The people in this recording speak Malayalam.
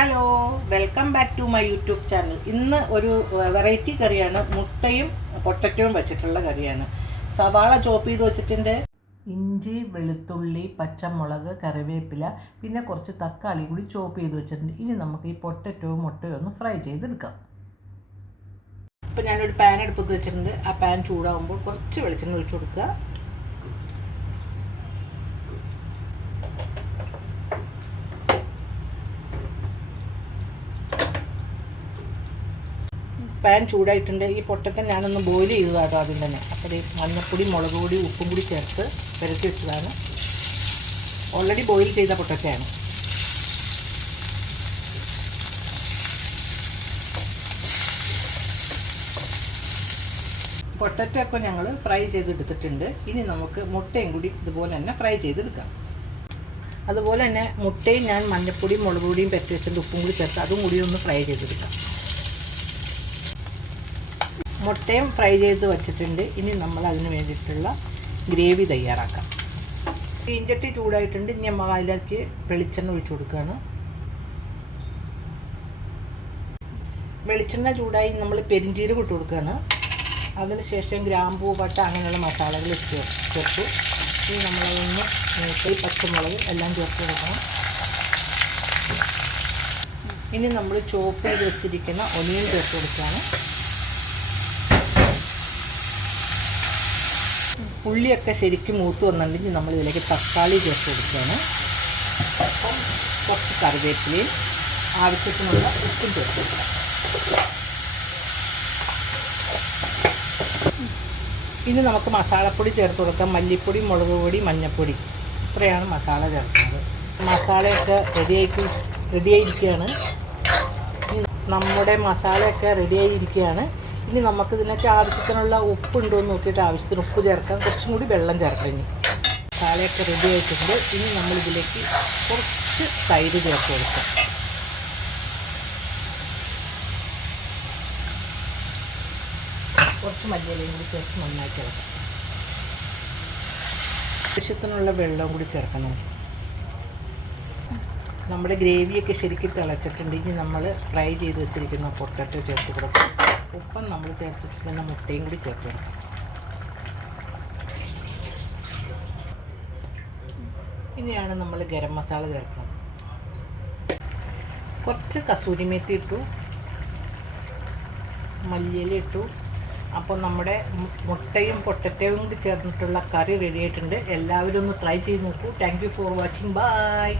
Hello welcome back to my YouTube channel. ഇന്ന് ഒരു വെറൈറ്റി കറിയാണ്. മുട്ടയും പൊട്ടറ്റവും വെച്ചിട്ടുള്ള കറിയാണ്. സവാള ചോപ്പ് ചെയ്ത് വെച്ചിട്ടുണ്ട്. ഇഞ്ചി വെളുത്തുള്ളി പച്ചമുളക് കറിവേപ്പില പിന്നെ കുറച്ച് തക്കാളി കൂടി ചോപ്പ് ചെയ്ത് വെച്ചിട്ടുണ്ട്. ഇനി നമുക്ക് ഈ പൊട്ടറ്റവും മുട്ടയും ഒന്ന് ഫ്രൈ ചെയ്തെടുക്കാം. ഇപ്പം ഞാനൊരു പാൻ എടുപ്പത്ത് വെച്ചിട്ടുണ്ട്. ആ പാൻ ചൂടാകുമ്പോൾ കുറച്ച് വെളിച്ചെണ്ണ ഒഴിച്ചു കൊടുക്കുക. പാൻ ചൂടായിട്ടുണ്ട്. ഈ പൊട്ടക്കൻ ഞാനൊന്ന് ബോയിൽ ചെയ്തതാട്ടോ ആദ്യം തന്നെ. അപ്പോൾ ഈ മഞ്ഞപ്പൊടി മുളക് പൊടി ഉപ്പും കൂടി ചേർത്ത് പെരട്ടി വെച്ചതാണ്. ഓൾറെഡി ബോയിൽ ചെയ്ത പൊട്ടക്കയാണ്. പൊട്ടറ്റോ ഒക്കെ ഞങ്ങൾ ഫ്രൈ ചെയ്തെടുത്തിട്ടുണ്ട്. ഇനി നമുക്ക് മുട്ടയും കൂടി ഇതുപോലെ തന്നെ ഫ്രൈ ചെയ്തെടുക്കാം. അതുപോലെ തന്നെ മുട്ടയും ഞാൻ മഞ്ഞപ്പൊടിയും മുളക് പൊടിയും പറ്റി വെച്ചിട്ട് ഉപ്പും കൂടി ചേർത്ത് അതും കൂടി ഒന്ന് ഫ്രൈ ചെയ്തെടുക്കാം. മുട്ടയും ഫ്രൈ ചെയ്ത് വെച്ചിട്ടുണ്ട്. ഇനി നമ്മൾ അതിന് വേണ്ടിയിട്ടുള്ള ഗ്രേവി തയ്യാറാക്കാം. ചീഞ്ചട്ടി ചൂടായിട്ടുണ്ട്. ഇനി നമ്മൾ അതിലേക്ക് വെളിച്ചെണ്ണ ഒഴിച്ചു കൊടുക്കുകയാണ്. വെളിച്ചെണ്ണ ചൂടായി നമ്മൾ പെരിഞ്ചീരകം ഇട്ട് കൊടുക്കുകയാണ്. അതിനുശേഷം ഗ്രാമ്പൂ പട്ട അങ്ങനെയുള്ള മസാലകൾ ചേർത്തു. ഇനി നമ്മളതൊന്ന് ഈ പച്ചമുളക് എല്ലാം ചേർത്ത് കൊടുക്കണം. ഇനി നമ്മൾ ചോപ്പ് ചെയ്ത് വെച്ചിരിക്കുന്ന ഒനിയൻ ചേർത്ത് കൊടുക്കുകയാണ്. ഉള്ളിയൊക്കെ ശരിക്കും മൂത്ത് വന്നിട്ടുണ്ടെങ്കിൽ നമ്മൾ ഇതിലേക്ക് തക്കാളി ചേർത്ത് കൊടുക്കുകയാണ്. അപ്പം കുറച്ച് കറിവേപ്പിലയും ആവശ്യത്തിനുള്ള ഉപ്പും ചേർത്ത് കൊടുക്കുക ഇനി നമുക്ക് മസാലപ്പൊടി ചേർത്ത് കൊടുക്കാം. മല്ലിപ്പൊടി മുളക് പൊടി മഞ്ഞൾപ്പൊടി. ഇത്രയാണ് മസാല ചേർക്കുന്നത്. മസാലയൊക്കെ റെഡിയായി റെഡിയായിരിക്കുകയാണ് നമ്മുടെ മസാലയൊക്കെ റെഡിയായിരിക്കുകയാണ് ഇനി നമുക്ക് ഇതിനൊക്കെ ആവശ്യത്തിനുള്ള ഉപ്പുണ്ടോ എന്ന് നോക്കിയിട്ട് ആവശ്യത്തിന് ഉപ്പ് ചേർക്കാം. കുറച്ചും കൂടി വെള്ളം ചേർക്കാം ഇനി. കാലയൊക്കെ റെഡി ആയിട്ടുണ്ട്. ഇനി നമ്മളിതിലേക്ക് കുറച്ച് തൈര് ചേർത്ത് കൊടുക്കാം. കുറച്ച് മല്ലിയിലയും കൂടി ചേർത്ത് നന്നായിട്ട് ഇളക്കാം ആവശ്യത്തിനുള്ള വെള്ളം കൂടി ചേർക്കണം. നമ്മുടെ ഗ്രേവിയൊക്കെ ശരിക്കും തിളച്ചിട്ടുണ്ട്. ഇനി നമ്മൾ ഫ്രൈ ചെയ്ത് വെച്ചിരിക്കുന്ന പൊട്ടറ്റോ ചേർത്ത് കൊടുക്കും. ഉപ്പം നമ്മൾ ചേർത്ത് വെച്ചിരിക്കുന്ന മുട്ടയും കൂടി ചേർത്ത് കൊടുക്കും ഇനിയാണ് നമ്മൾ ഗരം മസാല ചേർക്കുന്നത്. കുറച്ച് കസൂരി മേത്തി ഇട്ടു. മല്ലിയില ഇട്ടു. അപ്പോൾ നമ്മുടെ മുട്ടയും പൊട്ടറ്റയും കൂടി ചേർന്നിട്ടുള്ള കറി റെഡിയായിട്ടുണ്ട് എല്ലാവരും ഒന്ന് ട്രൈ ചെയ്ത് നോക്കൂ. Thank you for watching bye